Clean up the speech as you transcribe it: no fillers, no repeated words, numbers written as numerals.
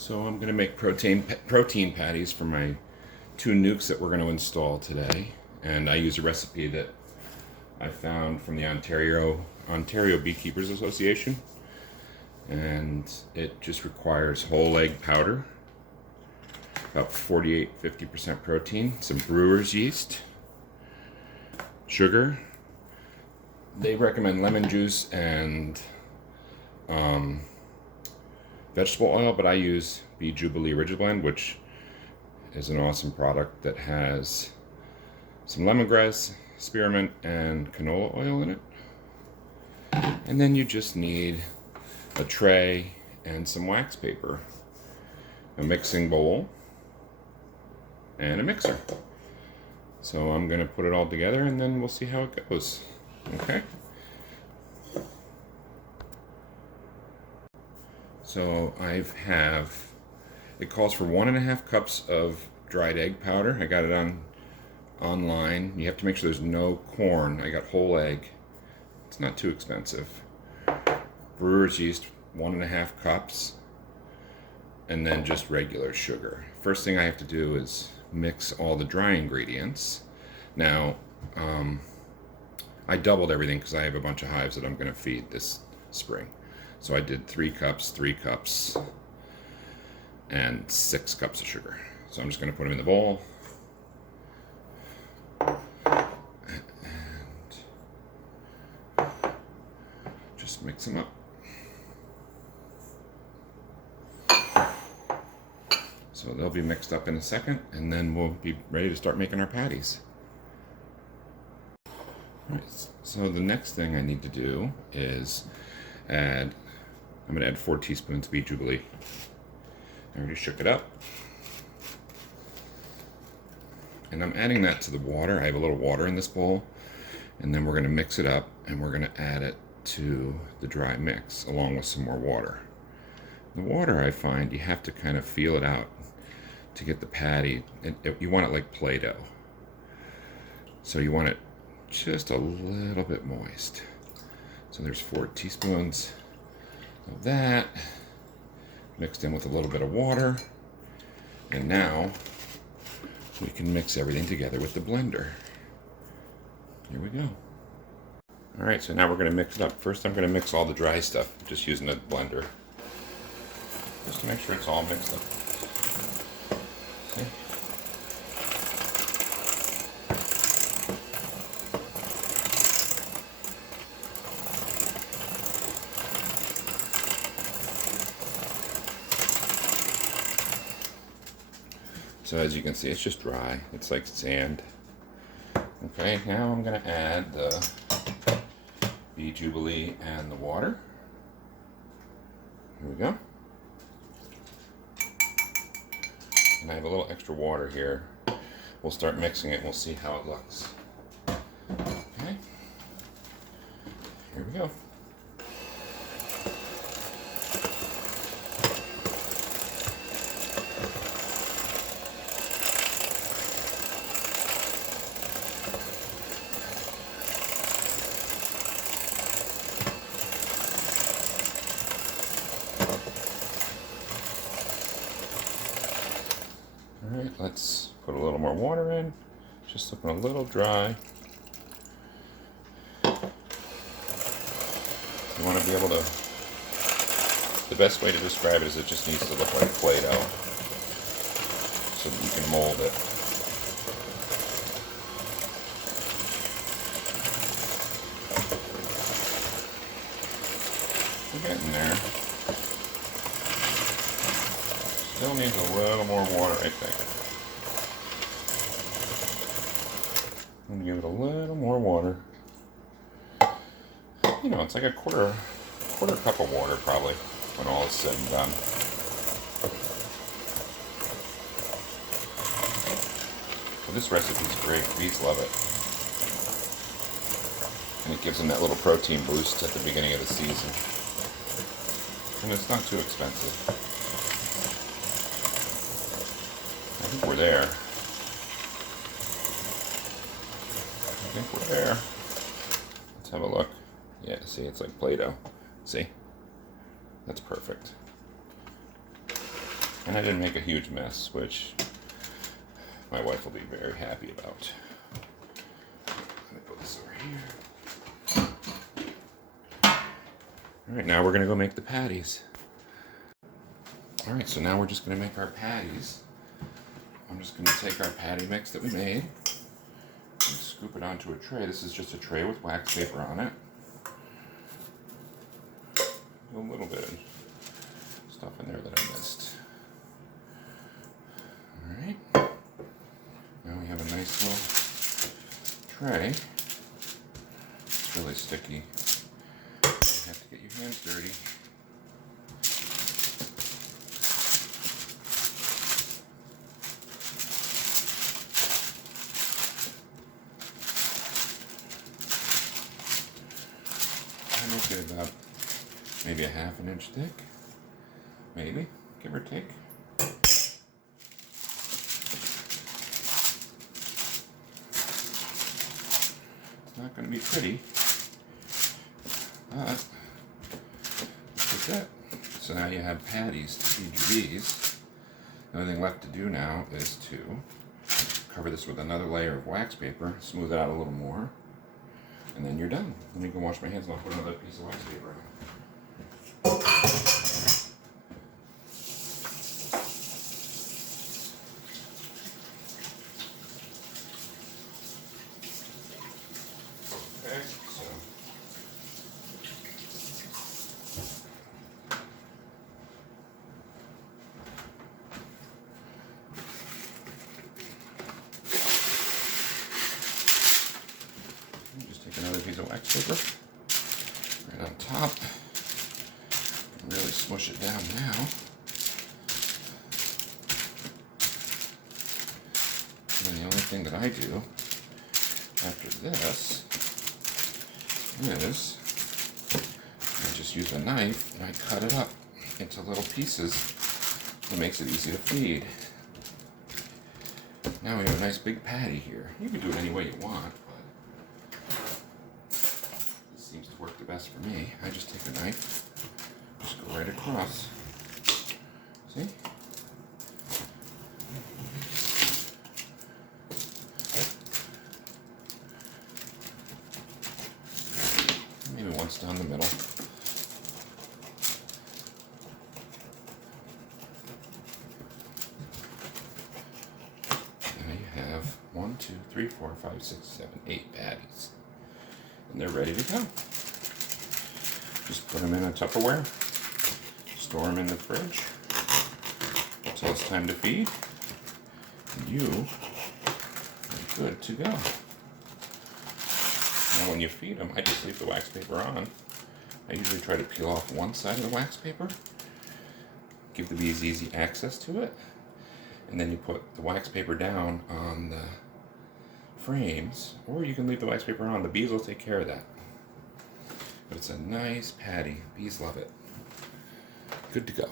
So I'm going to make protein patties for my two nukes that we're going to install today. And I use a recipe that I found from the Ontario Beekeepers Association. And it just requires whole egg powder, about 48-50% protein, some brewer's yeast, sugar. They recommend lemon juice and vegetable oil, but I use Bee Jubilee Original Blend, which is an awesome product that has some lemongrass, spearmint, and canola oil in it. And then you just need a tray and some wax paper, a mixing bowl, and a mixer. So I'm going to put it all together and then we'll see how it goes. Okay? So it calls for 1.5 cups of dried egg powder. I got it online. You have to make sure there's no corn. I got whole egg. It's not too expensive. Brewer's yeast, 1.5 cups. And then just regular sugar. First thing I have to do is mix all the dry ingredients. Now, I doubled everything because I have a bunch of hives that I'm going to feed this spring. So I did 3 cups, and 6 cups of sugar. So I'm just going to put them in the bowl. And just mix them up. So they'll be mixed up in a second, and then we'll be ready to start making our patties. All right, so the next thing I need to do is I'm going to add 4 teaspoons Bee Jubilee. I already shook it up. And I'm adding that to the water. I have a little water in this bowl. And then we're going to mix it up and we're going to add it to the dry mix along with some more water. The water, I find, you have to kind of feel it out to get the patty. You want it like Play-Doh. So you want it just a little bit moist. So there's 4 teaspoons of that mixed in with a little bit of water, and now we can mix everything together with the blender. Here we go. All right, so now we're going to mix it up. First I'm going to mix all the dry stuff, just using a blender, just to make sure it's all mixed up. See? So as you can see, it's just dry. It's like sand. Okay, now I'm going to add the Bee Jubilee and the water. Here we go. And I have a little extra water here. We'll start mixing it and we'll see how it looks. Okay. Here we go. Alright, let's put a little more water in. Just looking a little dry. You want to be able to... The best way to describe it is it just needs to look like Play-Doh, so that you can mold it. We're getting there. Still needs a little more water, I think. I'm going to give it a little more water. You know, it's like a quarter cup of water probably when all is said and done. Well, this recipe is great. Bees love it. And it gives them that little protein boost at the beginning of the season. And it's not too expensive. I think we're there. Let's have a look. Yeah, see, it's like Play-Doh. See? That's perfect. And I didn't make a huge mess, which my wife will be very happy about. Let me put this over here. Alright, now we're going to go make the patties. Alright, so now we're just going to make our patties. I'm just going to take our patty mix that we made and scoop it onto a tray. This is just a tray with wax paper on it. A little bit of stuff in there that I missed. Alright. Now we have a nice little tray. It's really sticky. You have to get your hands dirty. I make it about maybe a ½ inch thick. Maybe, give or take. It's not going to be pretty, but this is it. So now you have patties to feed your bees. The only thing left to do now is to cover this with another layer of wax paper, smooth it out a little more, and then you're done. Let me go wash my hands and I'll put another piece of wax paper on. Okay, so just take another piece of wax paper right on top and really smush it down now. And then the only thing that I do after this is I just use a knife and I cut it up into little pieces. It makes it easy to feed. Now we have a nice big patty here. You can do it any way you want, but this seems to work the best for me. I just take a knife, just go right across. See? Maybe once down the middle. Now you have 1, 2, 3, 4, 5, 6, 7, 8 patties. And they're ready to go. Just put them in a Tupperware, store them in the fridge until it's time to feed, and you are good to go. Now when you feed them, I just leave the wax paper on. I usually try to peel off one side of the wax paper, give the bees easy access to it, and then you put the wax paper down on the frames, or you can leave the wax paper on. The bees will take care of that. But it's a nice patty. Bees love it. Good to go.